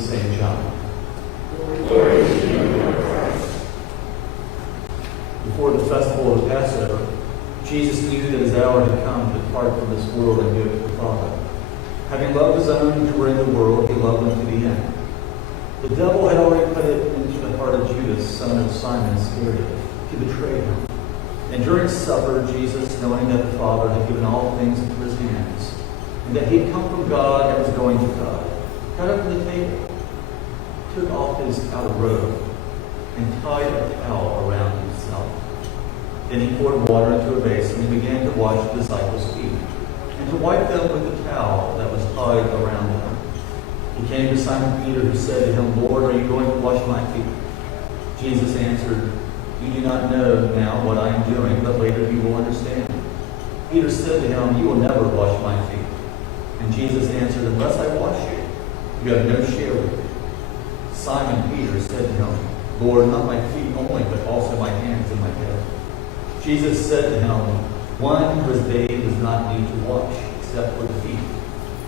of St. John. Glory to you, Lord Christ. Before the festival of Passover, Jesus knew that his hour had come to depart from this world and go to the Father. Having loved his own who were in the world, he loved them to the end. The devil had already put it into the heart of Judas, son of Simon Iscariot, to betray him. And during supper, Jesus, knowing that the Father had given all things into his hands, and that he had come from God and was going to God, got up from the table, took off his outer robe, and tied a towel around himself. Then he poured water into a basin and began to wash the disciples' feet, and to wipe them with the towel that was tied around them. He came to Simon Peter, who said to him, Lord, are you going to wash my feet? Jesus answered, You do not know now what I am doing, but later you will understand. Peter said to him, You will never wash my feet. And Jesus answered, Unless I wash you, you have no share with me. Simon Peter said to him, Lord, not my feet only, but also my hands and my head. Jesus said to him, One who is bathed does not need to wash, except for the feet,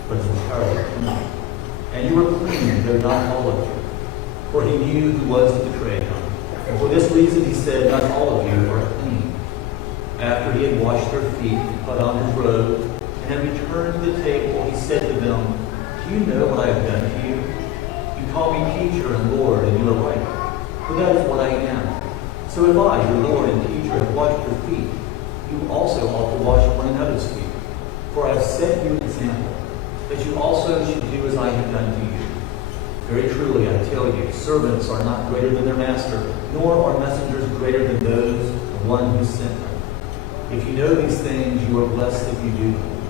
but is entirely clean. And you are clean, though not all of you. For he knew who was to betray him. And for this reason he said, Not all of you are clean. After he had washed their feet, he put on his robe, and had returned to the table, he said to them, Do you know what I have done to you? You call me teacher and Lord, and you are right, for that is what I am. So if I, your Lord and teacher, have washed your feet, you also ought to wash one another's feet. For I have set you an example, that you also should do as I have done to you. Very truly, I tell you, servants are not greater than their master, nor are messengers greater than those the one who sent them. If you know these things, you are blessed if you do them.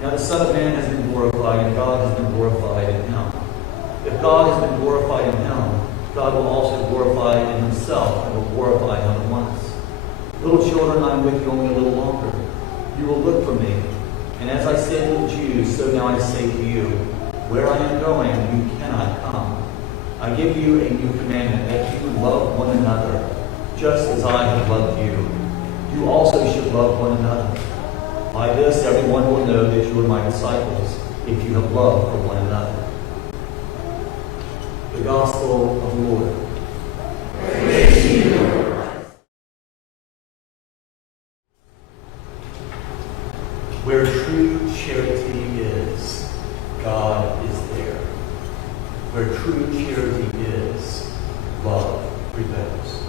Now the Son of Man has been glorified, and God has been glorified in him. If God has been glorified in him, God will also glorify in himself, and will glorify him at once. Little children, I am with you only a little longer. You will look for me. And as I said to the Jews, so now I say to you, where I am going, you cannot come. I give you a new commandment, that you love one another, just as I have loved you. You also should love one another. By this, everyone will know that you are my disciples, if you have love for one another. The Gospel of the Lord. Praise to you, Lord. Where true charity is, God is there. Where true charity is, love prevails.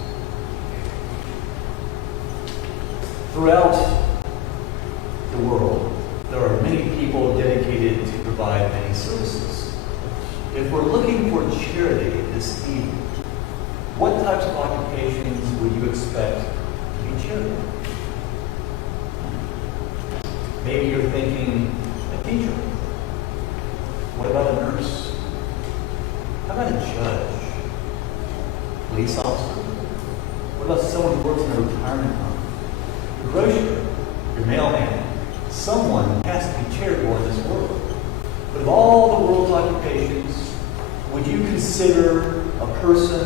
Throughout the world, there are many people dedicated to provide many services. If we're looking for charity this evening, what types of occupations would you expect to be charitable? Maybe you're thinking a teacher. What about a nurse? How about a judge? Police officer? What about someone who works in a retirement home? Your grocer? Your mailman? Someone has to be charitable in this world. But of all the world's occupations, would you consider a person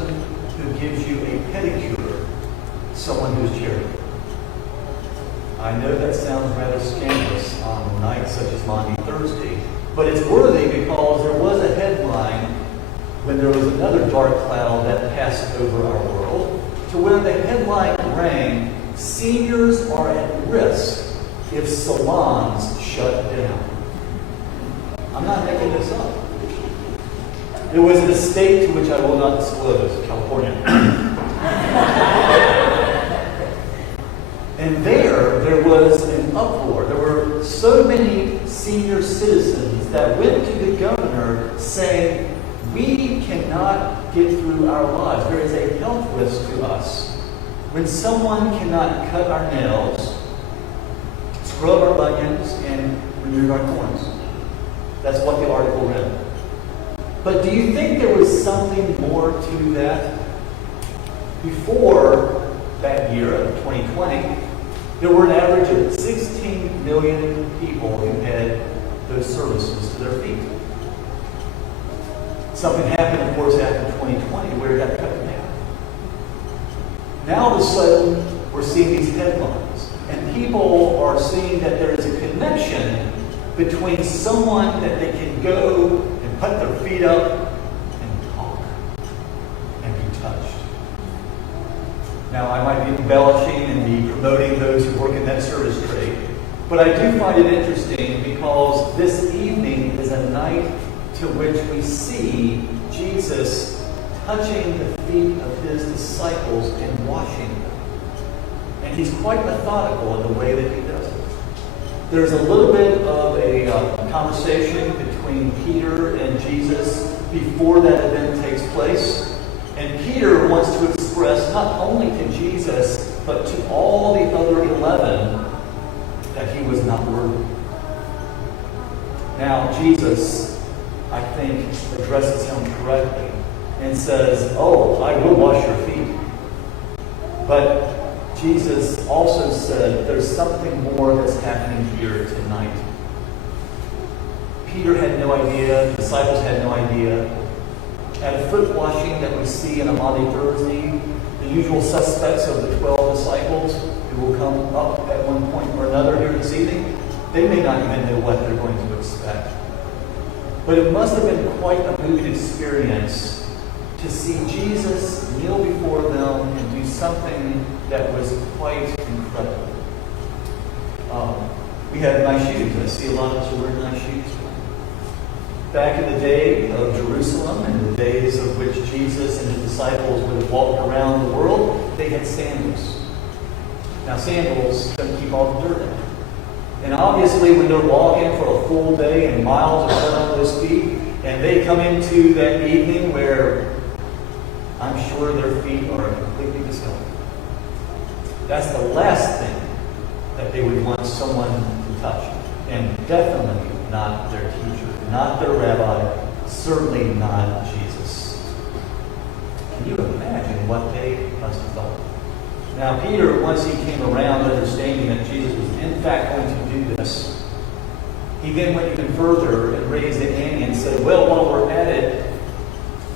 who gives you a pedicure someone who's charitable? I know that sounds rather scandalous on nights such as Maundy Thursday, but it's worthy because there was a headline when there was another dark cloud that passed over our world, to where the headline rang, Seniors are at risk if salons shut down. I'm not making this up. It was in a state to which I will not disclose, California. And there was an uproar. There were so many senior citizens that went to the governor saying, we cannot get through our lives. There is a health risk to us. When someone cannot cut our nails, scrub our bunions, and remove our corns. That's what the article read. But do you think there was something more to that? Before that year of 2020, there were an average of 16 million people who had those services to their feet. Something happened, of course, after 2020 where it got cut in half. Now, all of a sudden, we're seeing these headlines, and people are seeing that there is a connection between someone that they can go and put their feet up and Now, I might be embellishing and be promoting those who work in that service trade, but I do find it interesting because this evening is a night to which we see Jesus touching the feet of his disciples and washing them. And he's quite methodical in the way that he does it. There's a little bit of a conversation between Peter and Jesus before that event takes place. And Peter wants to express not only to Jesus, but to all the other 11 that he was not worthy. Now, Jesus, I think, addresses him correctly and says, "Oh, I will wash your feet." But Jesus also said, there's something more that's happening here tonight. Peter had no idea, the disciples had no idea. At a foot washing that we see in a Maundy Thursday, the usual suspects of the 12 disciples who will come up at one point or another here this evening, they may not even know what they're going to expect. But it must have been quite a moving experience to see Jesus kneel before them and do something that was quite incredible. We have nice shoes. I see a lot of us are wearing nice shoes. Back in the day of Jerusalem and the days of which Jesus and his disciples would have walked around the world, they had sandals. Now sandals don't keep all the dirt out. And obviously when they're walking for a full day and miles of dirt on those feet, and they come into that evening where I'm sure their feet are completely discolored. That's the last thing that they would want someone to touch. And definitely not their teacher, not their rabbi, certainly not Jesus. Can you imagine what they must have thought? Now, Peter, once he came around understanding that Jesus was in fact going to do this, he then went even further and raised the ante and said, well, while we're at it,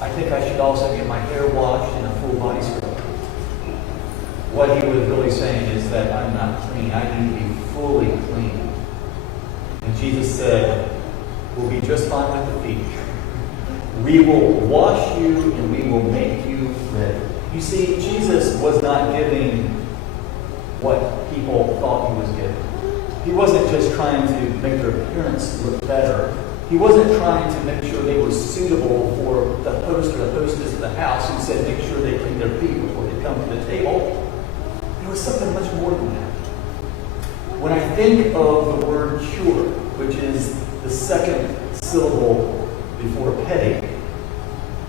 I think I should also get my hair washed and a full body scrub. What he was really saying is that I'm not clean. I need to be fully clean. And Jesus said, we'll be just fine with the feet. We will wash you and we will make you ready. You see, Jesus was not giving what people thought he was giving. He wasn't just trying to make their appearance look better. He wasn't trying to make sure they were suitable for the host or the hostess of the house who said make sure they clean their feet before they come to the table. There was something much more than that. When I think of the word cure, which is the second syllable before petty,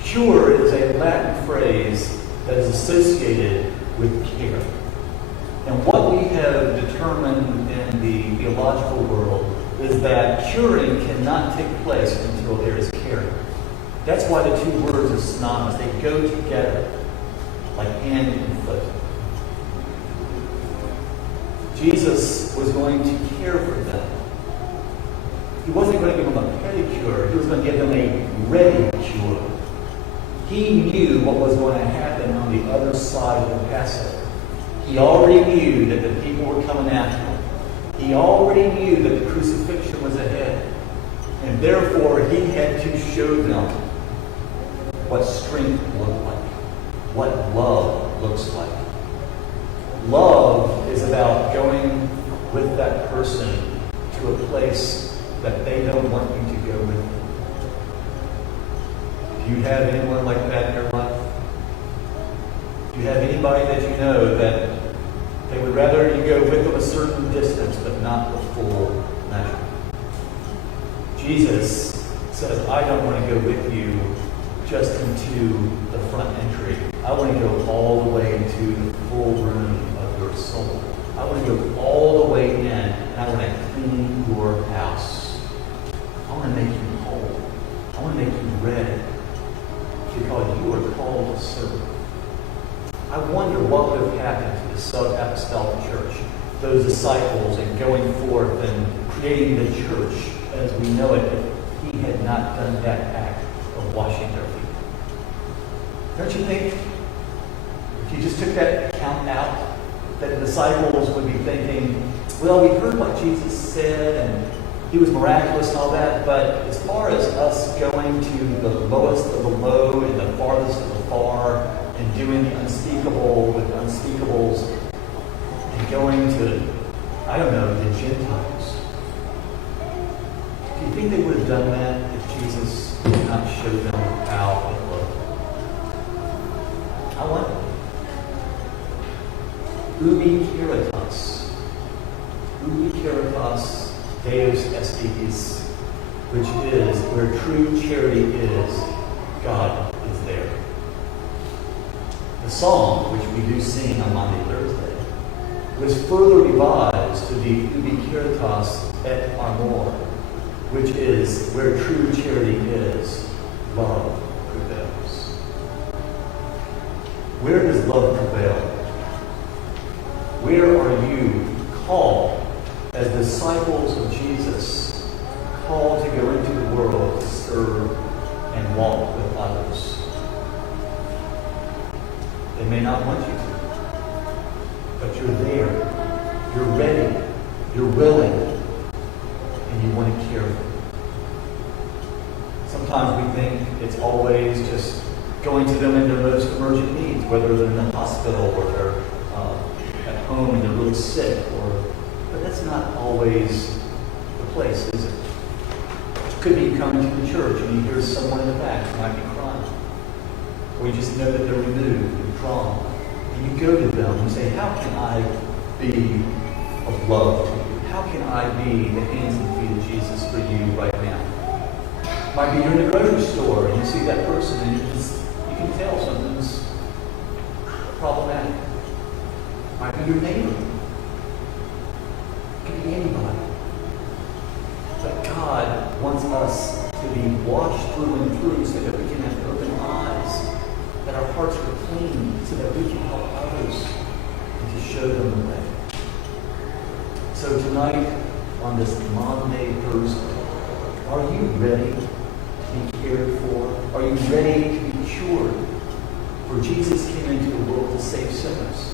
cure is a Latin phrase that is associated with care. And what we have determined in the theological world is that curing cannot take place until there is caring. That's why the two words are synonymous. They go together like hand and foot. Jesus was going to care for them. He wasn't going to give them a pedicure. He was going to give them a ready cure. He knew what was going to happen on the other side of the Passover. He already knew that the people were coming after him. He already knew that the crucifixion was ahead. And therefore, he had to show them what strength looked like, what love looks like. Love is about going with that person to a place that they don't want you to go with them. Do you have anyone like that in your life? Do you have anybody that you know that they would rather you go with them a certain distance, but not the full measure? Jesus says, I don't want to go with you just into the front entry. I want to go all the way into the full room of your soul. I want to go all the way in, and I want to clean your house. I want to make you whole. I want to make you ready, because you are called to serve. I wonder what would have happened to the sub-apostolic church, those disciples, and going forth and creating the church as we know it, if he had not done that act of washing their feet. Don't you think, if you just took that account out, that the disciples would be thinking, well, we heard what Jesus said, and he was miraculous and all that, but as far as us going to the lowest of the low and the farthest of the far, and doing the unspeakable with the unspeakables and going to, I don't know, the Gentiles. Do you think they would have done that if Jesus did not show them how it looked? I wonder. Ubi caritas. Ubi caritas Deus estis, which is where true charity is, God is there. The song, which we do sing on Maundy Thursday, was further revised to be Ubi caritas et amor, which is where true charity is, love prevails. Where does love prevail? Where are you called as disciples of Jesus, called to go into the world to serve and walk with others? They may not want you to, but you're there, you're ready, you're willing, and you want to care for them. Sometimes we think it's always just going to them in their most emergent needs, whether they're in the hospital or they're at home and they're really sick, but that's not always the place, is it? It could be you come into the church and you hear someone in the back who might be crying, or you just know that they're removed and drawn, and you go to them and say, how can I be of love to you? How can I be the hands and feet of Jesus for you right now? Might be you're in the grocery store and you see that person and you can tell something's problematic. Might be your neighbor. It could be anybody. But God wants us to be washed through and through so that we can have open eyes, that our hearts are clean, so that we can help others and to show them the way. So tonight, on this Maundy Thursday, are you ready to be cared for? Are you ready to be cured? For Jesus came into the world to save sinners.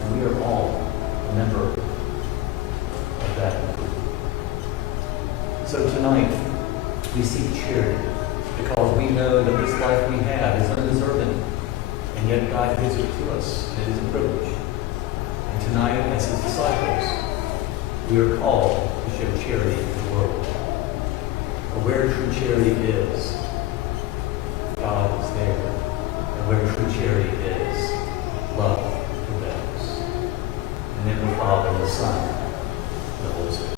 And we are all a member of that group. So tonight, we seek charity because we know that this life we have is undeserving, and yet God gives it to us. It is a privilege. And tonight, as His disciples, we are called to show charity in the world. For where true charity is, God is there. And where true charity is, love prevails. In the name of the Father, and the Son, and the Holy Spirit.